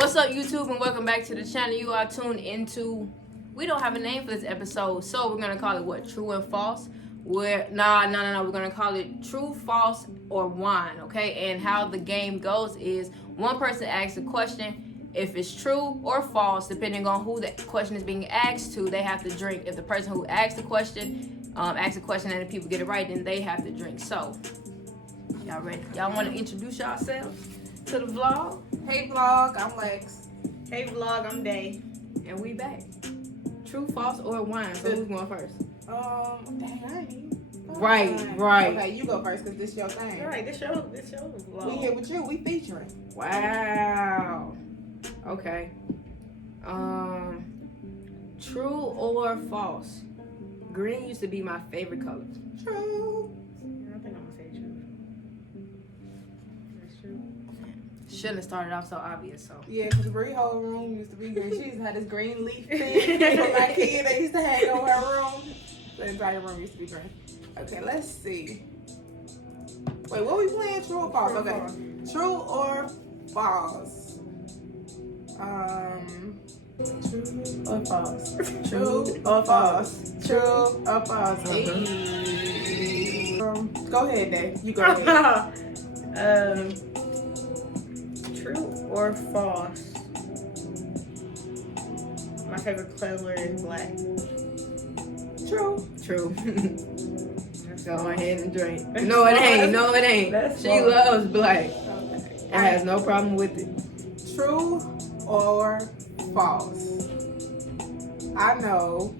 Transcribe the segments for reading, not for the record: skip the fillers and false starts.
What's up, YouTube, and welcome back to the channel. You are tuned into. We don't have a name for this episode, so we're gonna call it what? True and false. We're We're gonna call it true, false, or wine. Okay. And how the game goes is one person asks a question. If it's true or false, depending on who the question is being asked to, they have to drink. If the person who asked the question asks a question and the people get it right, then they have to drink. So, y'all ready? Y'all want to introduce yourselves to the vlog? Hey vlog, I'm Lex. Hey vlog, I'm Day. And we back. True, false, or wine? So who's going first? Dang, I ain't. Right. Okay, you go first because this your thing. All right, this show vlog. We here with you. We featuring. Wow. Okay. True or false? Green used to be my favorite color. True. I think I'm gonna say true. That's true. Shouldn't have started off so obvious. So Yeah, because Bree whole room used to be green. She used to have this green leaf thing from my kid that used to hang over her room. The entire room used to be green. Okay, let's see. Wait, what we playing? True or false? Okay. True or false? True or false? True or false? True or false? Hey. Go ahead, Dave. You go ahead. True or false? My favorite color is black. True. true. Go ahead and drink. No, it ain't. No, it ain't. That's She false. loves black. Okay. And has no problem with it. True or false? I know.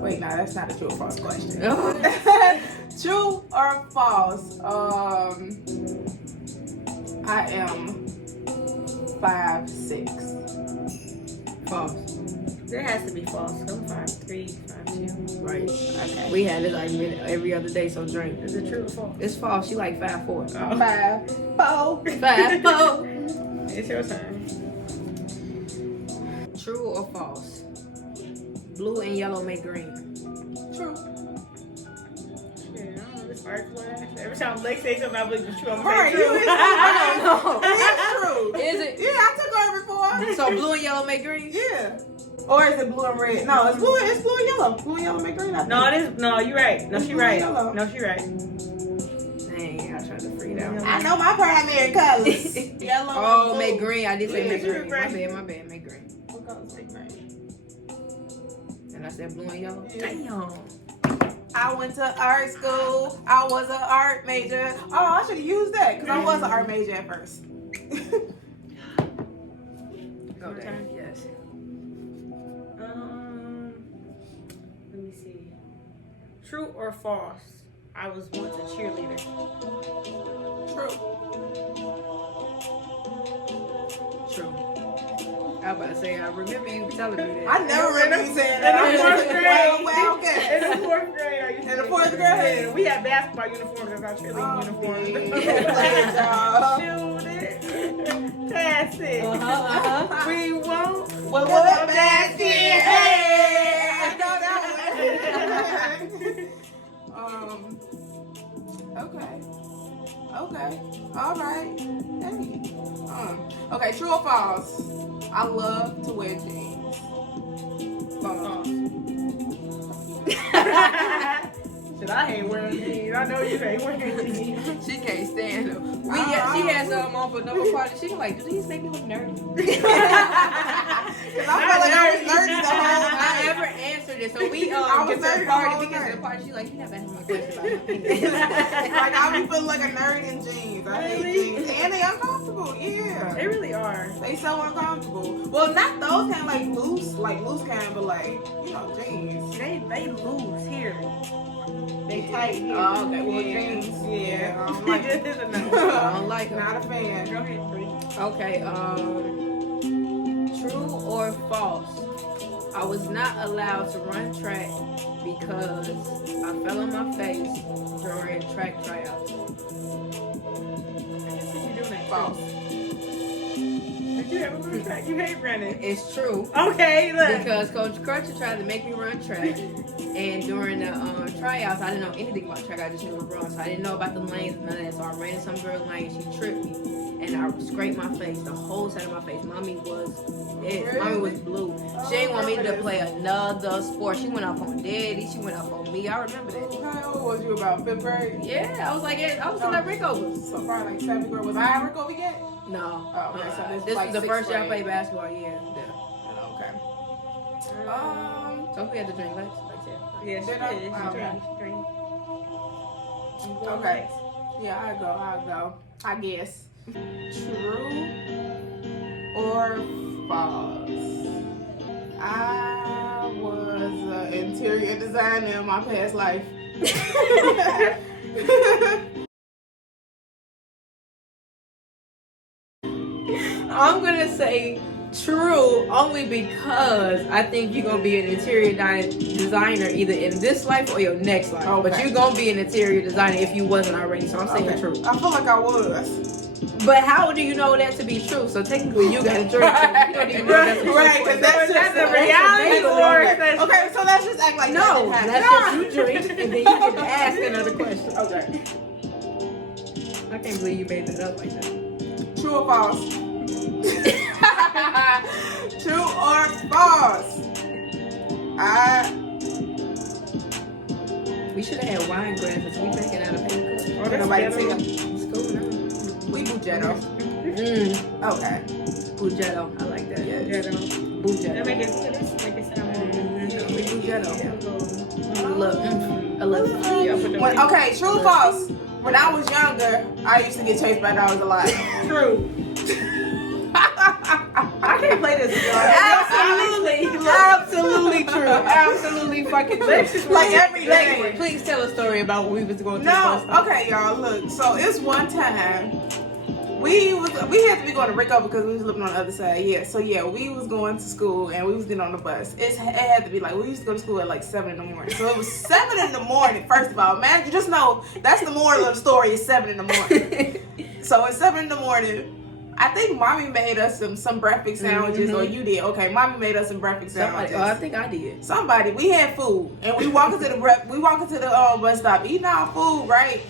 Wait, no, that's not a true or false question. True or false? I am 5'6". False. There has to be false. I'm 5'3", 5'2". Right. Okay. We had this argument every other day, so drink. Is it true or false? It's false. She like 5'4". 5'4". 5'4". It's your turn. True or false? Blue and yellow make green. True. Yeah, I don't know. This art class. Every time Lex says something, I believe it's true. I'm Right, true. I don't know. It is true. Is it? Yeah, I took her before. So blue and yellow make green? Yeah. Or is it blue and red? No, it's blue. It's blue and yellow. Blue and yellow make green. I think. No, it is. No, you're right. No, she Blue right. and yellow. No, she right. Dang, I tried to freak out. I know my primary colors. Yellow. Oh, and blue. make green. I did say Yeah, make you green. were My right. bad, make green. What colors make green? And I said blue and yellow. Yeah. Damn. I went to art school. I was an art major. Oh, I should have used that because I was an art major at first. Go there. Yes. Let me see. True or false? I was once a cheerleader. True. I was about to say, I remember you telling me that. I never remember you saying that. In the fourth grade. Well, okay. In the fourth grade, I used to In the be- fourth grade? Yeah, we had basketball uniforms as our cheerleading uniforms. man. Shoot it. Pass it. Uh-huh. We won't. What the basket? Hey! I know that one. Okay. All right. Hey. Okay, true or false? I love to wear jeans. False. Shit, I hate wearing jeans. I know you hate wearing jeans. She can't stand them. She had some on for another party. She was like, do these make me look nerdy? Cause I feel like I was nerdy the whole I night. never answered it. So we I was get to the nerdy the party. whole We get to the night. party. She's like, you never asked me my question about my penis. Like I be feeling like a nerd in jeans. I hate Really? jeans, and they uncomfortable. Yeah, They really are. they so uncomfortable. Well, not those kind, like loose kind, but like jeans. They loose here. They tight here. Oh, okay. Well, Yeah. jeans. Yeah, I don't like This it. is a no. I don't like them. Not a fan. Go ahead, Bree. Okay, true or false? I was not allowed to run track because I fell on my face during track tryouts. You doing that? False. Did you ever run track? You hate running. It's true Okay, look. because Coach Crutcher tried to make me run track, And during the tryouts, I didn't know anything about track. I just knew it was wrong. So I didn't know about the lanes and none of that. So I ran in some girl's lane. She tripped me. And I scraped my face, the whole side of my face. Mommy was Mommy was blue. She didn't want me to play another sport. She went off on daddy. She went off on me. I remember that. How old was you, about 5th grade? Yeah, I was in that Rickover. So probably like 7th grade. Was I at Rickover yet? No. Oh, okay. So This like was the 6th first year I grade. played basketball. Yeah. Okay. So we had to drink Lex. Yeah, Did I? Okay. Yeah, I'll go. I guess. True or false? I was an interior designer in my past life. I'm gonna say true only because I think you're gonna be an interior designer either in this life or your next life. Okay. But you're gonna be an interior designer if you wasn't already. So I'm saying true. I feel like I was. But how do you know that to be true? So technically you gotta drink. You don't even know that's true. Right, because that's a reality or okay, so let's just act like No, that that's just you drink and then you get to ask another question. Okay. I can't believe you made that up like that. True or false? True or false? We should have had wine glasses. We drinking out of paper cups. Oh, nobody see them. It's cool now. We Boughetto. Okay. Boughetto. I like that. Yeah. Boughetto. Make it sound more. We Boughetto. I love it. Okay, true or false? When I was younger, I used to get chased by dogs a lot. True. I can't play this. Absolutely true. Absolutely fucking true. Like every day. Please tell a story about what we was going through. No, okay, y'all. Look, so it's one time we had to be going to Rickover because we was living on the other side. Yeah, so yeah, we was going to school and we was getting on the bus. It had to be like we used to go to school at like 7 in the morning. So it was 7 in the morning. First of all, man, you just know that's the moral of the story. Is 7 in the morning. So it's 7 in the morning. I think mommy made us some breakfast sandwiches, or you did. Okay, mommy made us some breakfast sandwiches. I think I did. Somebody, we had food, and we walk into the bus stop, eating our food, right?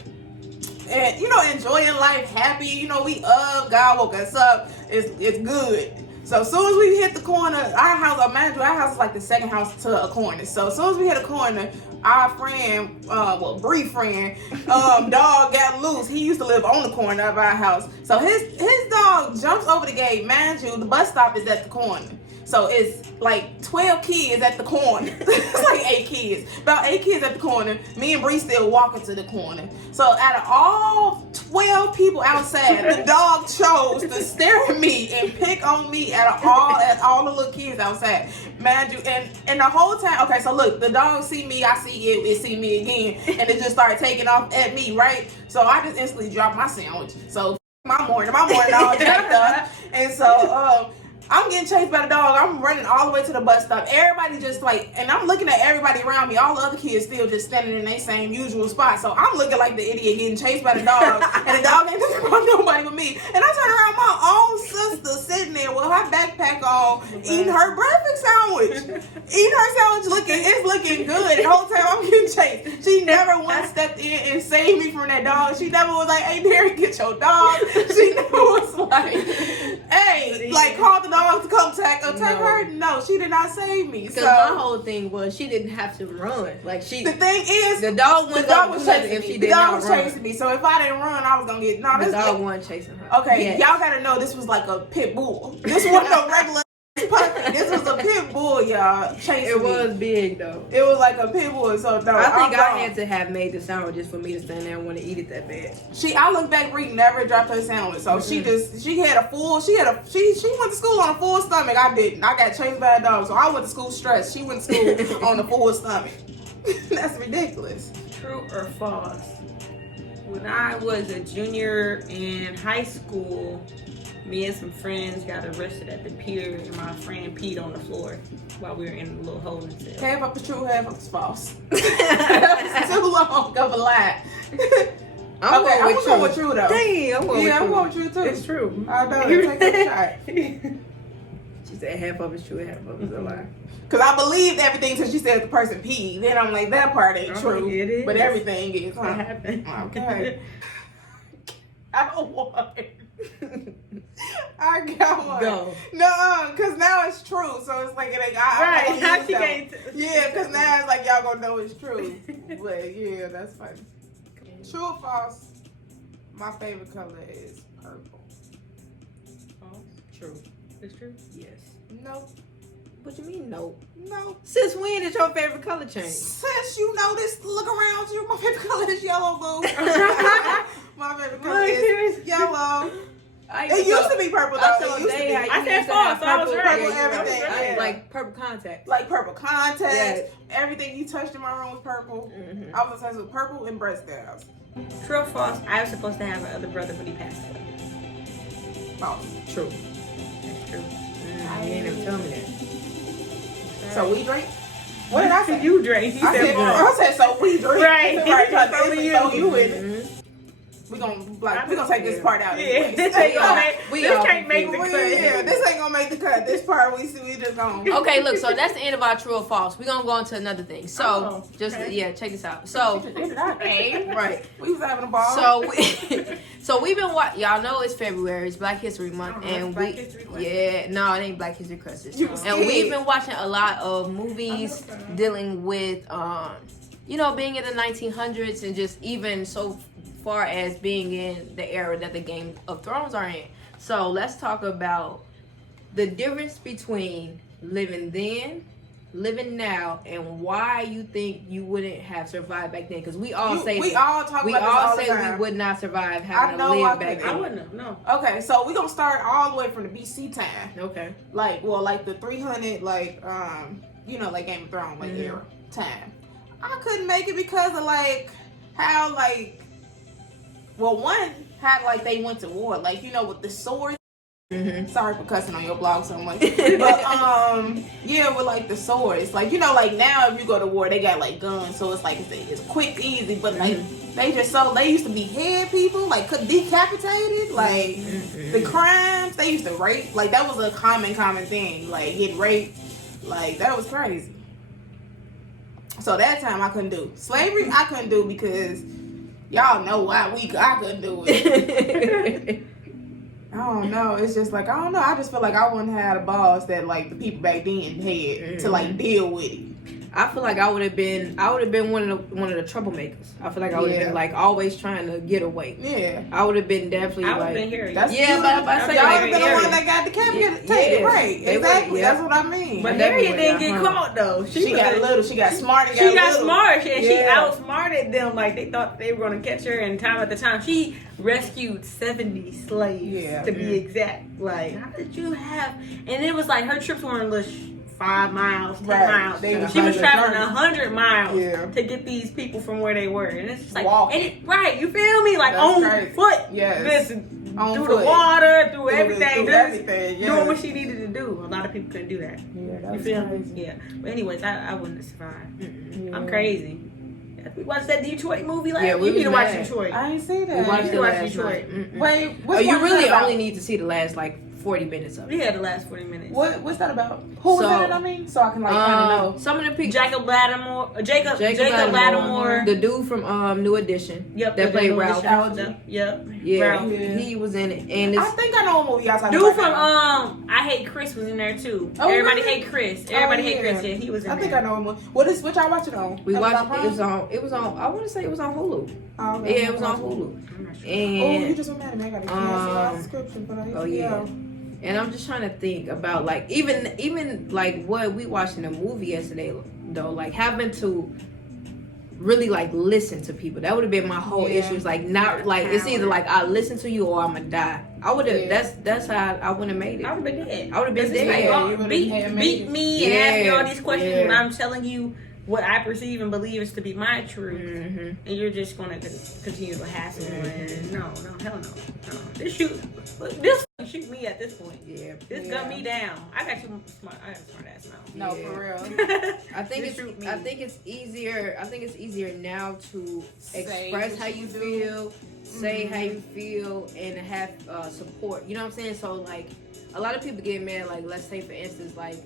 And enjoying life, happy. We up. God woke us up. It's good. So as soon as we hit the corner, our house is like the second house to a corner. So as soon as we hit a corner, our friend, Bree friend, dog got loose. He used to live on the corner of our house. So his dog jumps over the gate. Mind you, the bus stop is at the corner. So it's like 12 kids at the corner. It's like 8 kids. About 8 kids at the corner. Me and Bree still walking to the corner. So out of all 12 people outside, the dog chose to stare at me and pick on me at all the little kids outside. Mind you, and the whole time, okay, so look, the dog see me, I see it see me again, and it just started taking off at me, right? So I just instantly dropped my sandwich. So my morning all jacked up. And so I'm getting chased by the dog. I'm running all the way to the bus stop. Everybody just and I'm looking at everybody around me. All the other kids still just standing in their same usual spot. So I'm looking like the idiot getting chased by the dog. And the dog ain't looking about nobody but me. And I turn around, my own sister sitting there with her backpack on, eating her breakfast sandwich. It's looking good. And the whole time I'm getting chased. She never once stepped in and saved me from that dog. She never was like, hey, Derek, get your dog. She never was like, hey, call the dog to come attack her. No, she did not save me. Because my whole thing was she didn't have to run. The thing is, the dog was chasing me. The dog was chasing me. So if I didn't run, I was gonna get the dog wasn't chasing her. Okay, yes. Y'all gotta know this was like a pit bull. This wasn't no regular puppy. This was a pit bull, y'all. Chasing It was big though. It was like a pit bull. So no, I think I had to have made the sandwich just for me to stand there and want to eat it that bad. I look back, Bree never dropped her sandwich. So she went to school on a full stomach. I didn't. I got chased by a dog. So I went to school stressed. She went to school on a full stomach. That's ridiculous. True or false? When I was a junior in high school, me and some friends got arrested at the pier, and my friend peed on the floor while we were in a little holding cell. Half of it's true, half of it's false. It's too long of a lie. I'm going with true though. Dang, I'm going with true true too. It's true. I know. Take a shot. She said half of it's true, half of it's a lie. Cause I believed everything till she said the person peed. Then I'm like, that part ain't true. It is. But everything is. What happened? Okay. I don't want. I got one. Go. No, cause now it's true. So it's like it ain't. Right. Now she can't. can't. Yeah, cause now it's like y'all gonna know it's true. But yeah, that's funny. True or false? My favorite color is purple. False. True. It's true. Yes. No. What you mean no? No. Since when did your favorite color change? Since you know this, look around you. My favorite color is yellow, boo. My favorite color is yellow. It used to be purple though. It used to be. I said false, so I was right. Purple everything. Yeah. Like purple contacts. Like purple contacts. Yes. Everything you touched in my room was purple. Mm-hmm. I was obsessed with purple and breast styles. True or false? I was supposed to have an other brother, but he passed away. False. True. That's true. You ain't never tell me that. So we drink? What did I say? You drank. He said false. I said so we drink. Right. Right. Like, So so you. you in it. Mm-hmm. We gonna take this part out. Yeah. Anyways. This ain't gonna make. We This all can't make the We- cut. yeah, this ain't gonna make the cut. This part we just gonna. Okay, look, so that's the end of our true or false. We're gonna go on to another thing. So Oh, just okay. yeah, check this out. So Okay. right. We was having a ball. So we've been y'all know it's February, it's Black History Month, and Black History Month. no, it ain't Black History Crisis. You And scared. we've been watching a lot of movies dealing with being in the 1900s and just even so far as being in the era that the Game of Thrones are in. So let's talk about the difference between living then, living now, and why you think you wouldn't have survived back then. Because we all say we all talk we about this all all the say time. we would not survive I having to know I live back couldn't. I then. wouldn't have. No. Okay, so we gonna start all the way from the BC time. Okay. Like the 300, like Game of Thrones, like era time. I couldn't make it because of like how one had like they went to war, like with the swords. Mm-hmm. Sorry for cussing on your blog so much, but with like the swords, like like now if you go to war they got like guns, so it's like it's quick, easy, but like they used to behead people, like decapitated, like the crimes they used to rape, like that was a common thing, like getting raped, like that was crazy. So that time I couldn't do slavery. I couldn't do because y'all know why I couldn't do it. I don't know. It's just like I don't know. I just feel like I wouldn't have the balls that like the people back then had to like deal with it. I feel like I would have been one of the troublemakers. I feel like I would have been like always trying to get away. Yeah. I would have been definitely I would like have been here. That's yeah, but I say y'all like would have been the one that got decapitated. Yeah. Right. They Exactly. would, That's what I mean. But definitely Harriet didn't get would've got caught though. she got little. She got smart. She got little. smart and she Yeah. outsmarted them. Like they thought they were gonna catch her. And at the time, she rescued 70 slaves. Yeah. To be exact. Like how did you have? And it was like her trips weren't 5 miles, 10 Right. miles. They was She was on the traveling journey. 100 miles Yeah. to get these people from where they were, and it's just like, Walking. right? You feel me? Like That's on crazy. foot. Yes. Listen, On through foot. the water, through everything, Through everything. doing what she needed to do. A lot of people couldn't do that. Yeah, that You was feel crazy. me? Yeah. But anyways, I wouldn't have survived. Yeah. I'm crazy. We watched that Detroit movie last. Yeah, we you need was to watch mad. Detroit. I ain't see we that. watched You it need to watch last Detroit. night. Wait, Oh, you really about? only need to see the last like 40 minutes of it. Yeah, the last 40 minutes. What's that about? Who was So, in it? I mean, so I can like kind of know. Some of the people. Jacob Lattimore. Jacob Lattimore, the dude from New Edition. Yep. that played Ralph. Yep. Yeah, Ralph. he was in it, and I it's think I know what movie y'all talking Dude about. from I Hate Chris was in there too. Oh, Everybody really? hate Chris. Everybody hate yeah. Chris. Yeah, he was in I there. think I know what movie. What y'all watching on? we watched. Amazon It was on. I want to say it was on Hulu. Prime? Oh, okay. Yeah, it was on Hulu. I'm not sure. Oh, you And just reminded me. I got to cancel our um, subscription for that. oh yeah. And I'm just trying to think about like even like what we watched in the movie yesterday though, like having to really like listen to people. That would have been my whole Yeah. issue. It's like not like it's either like I listen to you or I'm gonna die. I would have. Yeah. That's how I wouldn't have made it. I would have been dead. I would have been It's like, dead. oh, you would've beat had made beat it. me and ask me all Yeah, these questions yeah. when I'm telling you what I perceive and believe is to be my truth, Mhm. and you're just gonna continue to hassle. And no, hell no. This shoot me at this point. Yeah. This gun me down. I got too smart. I got a smart ass now. No, Yeah. for real. I think Just shoot me. I think it's easier now to Say express what how you you do. feel, say how you feel, and have support. You know what I'm saying? So like a lot of people get mad. Like, let's say for instance, like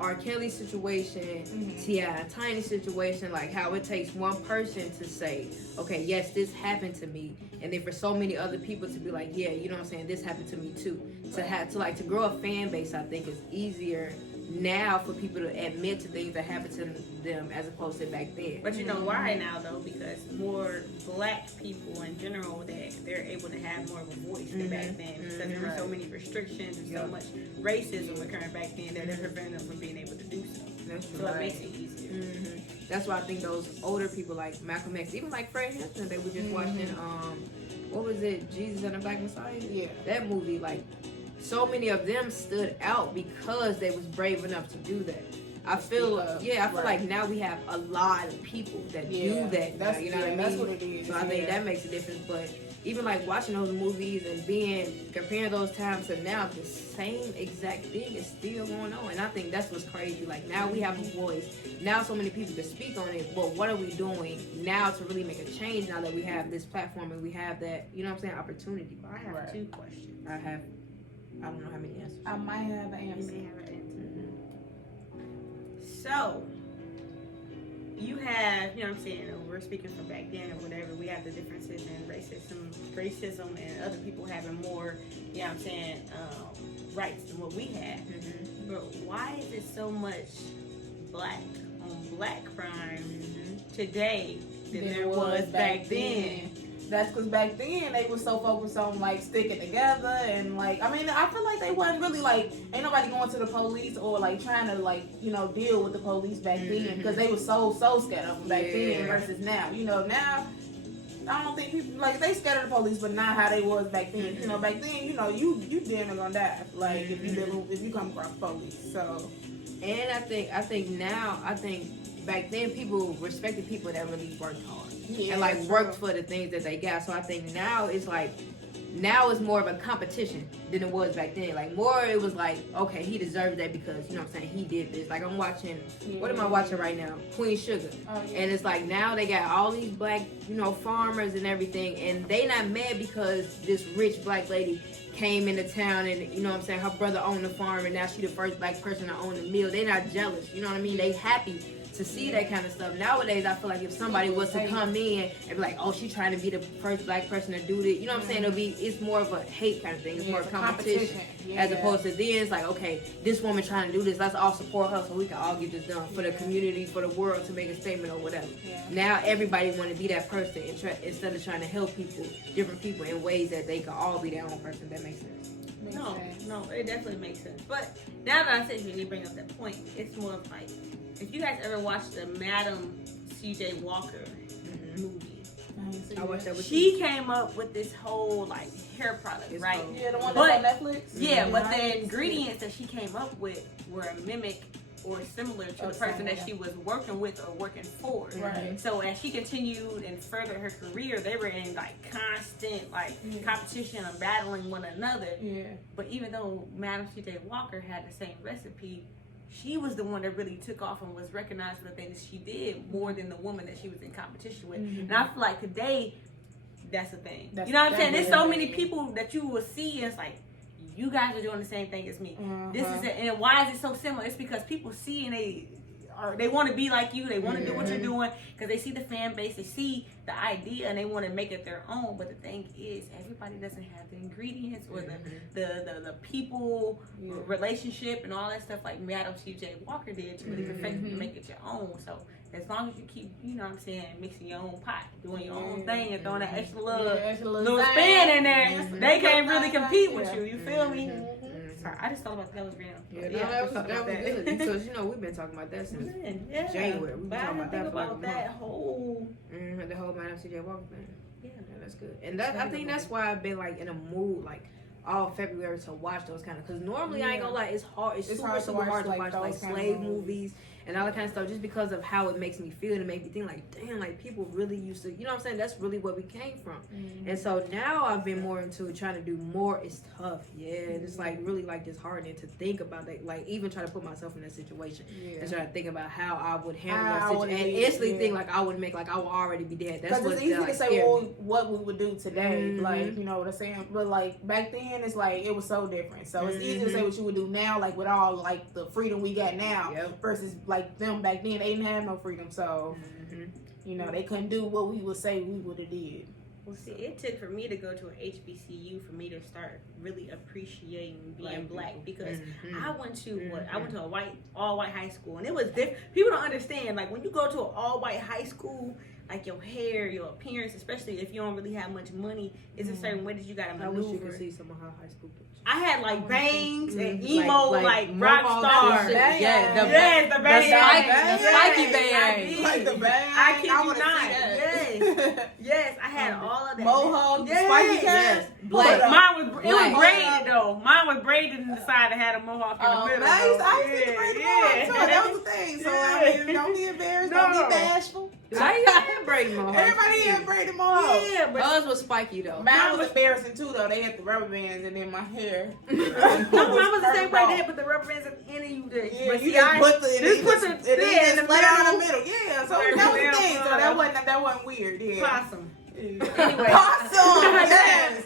R. Kelly's situation, T.I. Tiny situation, like how it takes one person to say, okay, yes, this happened to me, and then for so many other people to be like, yeah, you know what I'm saying, this happened to me too. To grow a fan base, I think is easier now for people to admit to things that happened to them as opposed to back then. But you know why now though? Because more black people in general, that they're able to have more of a voice than back then. Because there were so many restrictions and so much racism occurring back then that they're preventing them from being able to do so. So it makes it easier. That's why I think those older people like Malcolm X, even like Fred Hampton, they were just watching what was it, Jesus and the Black Messiah? Yeah. That movie, like so many of them stood out because they was brave enough to do that. I feel like now we have a lot of people that do that. That's, you know what I mean? That's what it is. So I think that makes a difference. But even like watching those movies and comparing those times to now, the same exact thing is still going on. And I think that's what's crazy. Like now we have a voice. Now so many people can speak on it. But what are we doing now to really make a change now that we have this platform and we have that, you know what I'm saying, opportunity? I have 2 questions. I don't know how many answers. I might have an answer. You may have an answer. So, you have, you know what I'm saying, we're speaking from back then or whatever, we have the differences in racism and other people having more, you know what I'm saying, rights than what we had. But why is it so much black on black crime today than there was back then? That's because back then they were so focused on like sticking together and like, I mean, I feel like they wasn't really like, ain't nobody going to the police or like trying to like, you know, deal with the police back then because they were so scared of them back then versus now. You know, now I don't think people like they scared of the police, but not how they was back then. You know, back then, you know, you damn gonna die like if you come across police. So, and I think now back then people respected people that really worked hard. And like worked for the things that they got. So I think now it's more of a competition than it was back then. Like more it was like, okay, he deserved that because, you know what I'm saying, he did this. Like I'm watching, what am I watching right now? Queen Sugar. And it's like now they got all these black, you know, farmers and everything, and they not mad because this rich black lady came into town and, you know what I'm saying, her brother owned the farm and now she the first black person to own the mill. They not jealous, you know what I mean? They happy to see that kind of stuff. Nowadays, I feel like if somebody was to come in and be like, oh, she's trying to be the first black person to do this, you know what I'm saying? It's more of a hate kind of thing. It's more competition. As opposed to then, it's like, okay, this woman trying to do this, let's all support her so we can all get this done for the community, for the world, to make a statement or whatever. Now, everybody want to be that person instead of trying to help different people in ways that they can all be their own person. That makes sense. No, it definitely makes sense. But now that I said when you bring up that point, it's more of like, if you guys ever watched the Madam C.J. Walker movie, I watched that with she came up with this whole like hair product, right? Yeah, the one that's on Netflix. Yeah, but the ingredients that she came up with were a mimic or similar to the person that she was working with or working for. Right. So as she continued and furthered her career, they were in like constant like competition and battling one another. Yeah. But even though Madam C.J. Walker had the same recipe, she was the one that really took off and was recognized for the things she did more than the woman that she was in competition with. And I feel like today, that's the thing. You know what I'm saying? There's so many people that you will see and it's like, you guys are doing the same thing as me. This is it. And why is it so similar? It's because people see and they want to be like you. They want to do what you're doing because they see the fan base, they see the idea, and they want to make it their own. But the thing is, everybody doesn't have the ingredients or the people relationship and all that stuff like Madam C.J. Walker did to really perfect it and make it your own. So as long as you keep, you know what I'm saying, mixing your own pot, doing your own thing, and throwing that extra little spin in there, they can't really compete with you. You feel me? Sorry, I just thought about that was real. That was good. Because, you know, we've been talking about that since January. We've been talking about that whole the whole Madam C.J. Walker thing. Yeah, that's good. And that I think that's why I've been like in a mood like all February to watch those kind of, because normally I ain't gonna lie, it's hard. It's super hard to watch like slave movies and all that kind of stuff, just because of how it makes me feel and it makes me think like, damn, like people really used to, you know what I'm saying? That's really what we came from. And so now I've been more into trying to do more. It's tough, and it's like really like disheartening to think about that, like even try to put myself in that situation and try to think about how I would handle that situation, and instantly think like I would make like I would already be dead. That's what it's easy to say what we would do today, Mm-hmm. like you know what I'm saying. But like back then, it's like it was so different. So it's easy to say what you would do now, like with all like the freedom we got now, versus like them back then. They didn't have no freedom, so you know they couldn't do what we would say we would have did. Well, see, it took for me to go to an HBCU for me to start really appreciating being black because I went to a all white high school, and it was different. People don't understand, like when you go to an all white high school, like your hair, your appearance, especially if you don't really have much money, is a certain way that you gotta maneuver. I wish you could see some of her high school pictures. I had like bangs and emo, like rock star. star. The bangs. The spiky bangs. Like the bangs. I kid you wanna not. see that. Yes, I had all of that. Mohawk, spiky cats. Black. Mine was braided though. Mine was braided in the side and had a mohawk in the middle. Nice. I used to braid the mohawk too. That was the thing. So I mean, don't be embarrassed. Don't be bashful. I had braided mohawks. Everybody had braided mohawks. Yeah, but ours was spiky though. Mine was embarrassing too though. They had the rubber bands and then my hair. no, mine was the same way there, but the rubber bands at the end of you did. Yeah, But you see, just I put the just put the in the middle. middle. Yeah, so that was the thing. So that wasn't weird. Yeah. Possum. Anyway. Possum. Yes.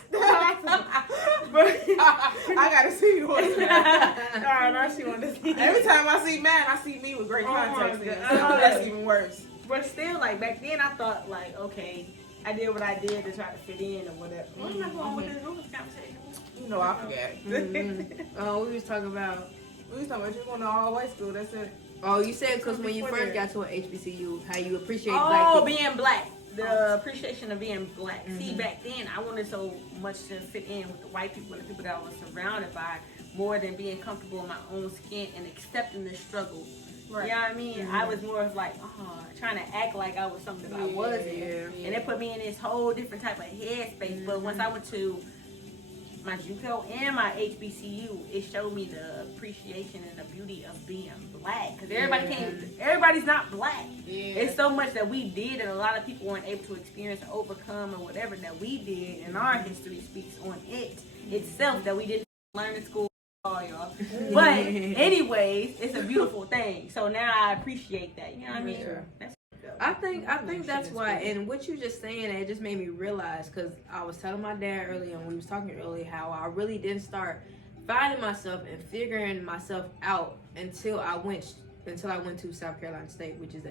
I gotta see yours. Now she want to see. Every time I see mine, I see me with great contacts. So that's even worse. But still, like back then, I thought like, okay, I did what I did to try to fit in or whatever. What am I going with this conversation? You know, I forgot. Oh, we was talking about you going to all white school. That's it. Oh, you said because when you first got to an HBCU, how you appreciate black Oh, people. being black. The appreciation of being black. See, back then, I wanted so much to fit in with the white people and the people that I was surrounded by more than being comfortable in my own skin and accepting the struggle. Right. You know what I mean? I was more of like, trying to act like I was something that I wasn't. And it put me in this whole different type of headspace. But once I went to my JUCO and my HBCU, it showed me the appreciation and the beauty of being black. Because everybody's not black. Yeah. It's so much that we did and a lot of people weren't able to experience or overcome or whatever that we did. And our history speaks on it itself that we didn't learn in school. Y'all. But anyways, it's a beautiful thing. So now I appreciate that. You know what I mean? Sure. I think that's why, and what you just saying, it just made me realize, because I was telling my dad earlier, and we was talking earlier, how I really didn't start finding myself and figuring myself out until I went to South Carolina State, which is the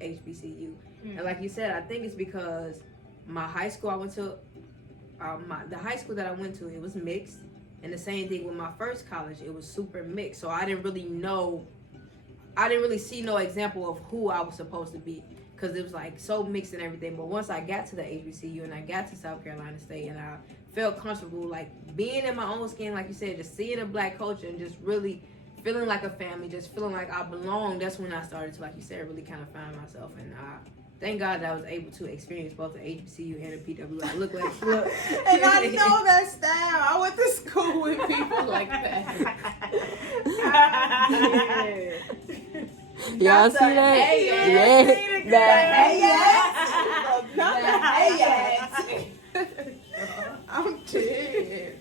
HBCU. And like you said, I think it's because my high school I went to, the high school that I went to, it was mixed. And the same thing with my first college, it was super mixed. So I didn't really see no example of who I was supposed to be, because it was like so mixed and everything. But once I got to the HBCU and I got to South Carolina State and I felt comfortable, like being in my own skin, like you said, just seeing a black culture and just really feeling like a family, just feeling like I belong, that's when I started to, like you said, really kind of find myself. And thank God that I was able to experience both the HBCU and the PWI. Look. And I know that style. I went to school with people like that. Y'all see that? I'm dead.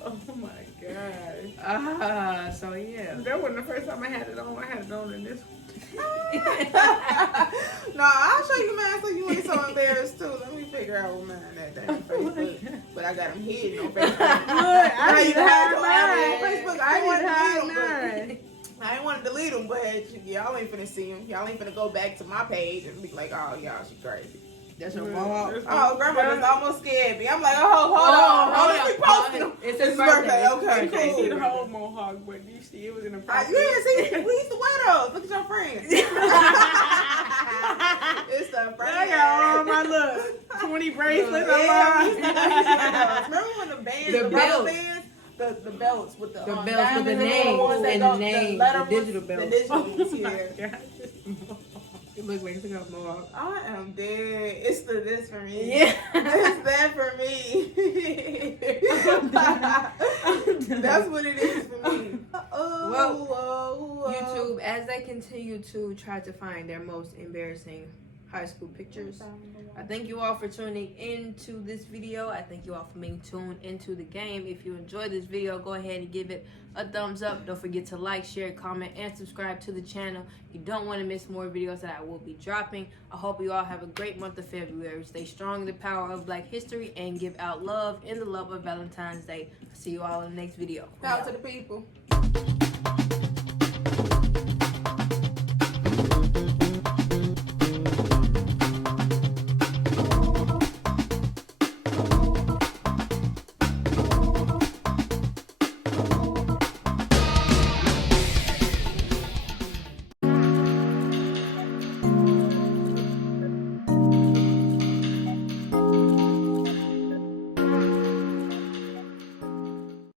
Oh my God. So yeah. That wasn't the first time I had it on. I had it on in this one. No, I'll show you mine so you ain't so embarrassed too. Let me figure out what mine that day on Facebook. But I got them hidden on Facebook. I even had your on Facebook. I ain't want to delete them, but y'all ain't finna see them. Y'all ain't finna go back to my page and be like, oh, y'all, she crazy. That's your mom. Oh, grandma just almost scared me. I'm like, hold on. Let me post them. It's his birthday. Okay, You can't see the cool. whole mohawk, but you see it was in the process. You didn't see, we used to wear those. Look at your friends. It's the first. I got all my look 20 bracelets. Remember when the bands, the rubber bands? The belts with the belts with the names and the names, the digital belts. The digital ones, yeah. It looks like it's a mohawk. I am dead. It's this for me. Yeah. It's that for me. That's what it is for me. YouTube, as they continue to try to find their most embarrassing high school pictures, I thank you all for tuning into this video. I thank you all for being tuned into the game. If you enjoyed this video, go ahead and give it a thumbs up. Don't forget to like, share, comment, and subscribe to the channel. You don't want to miss more videos that I will be dropping. I hope you all have a great month of February. Stay strong in the power of Black history and give out love in the love of Valentine's Day. See you all in the next video. Power to the people.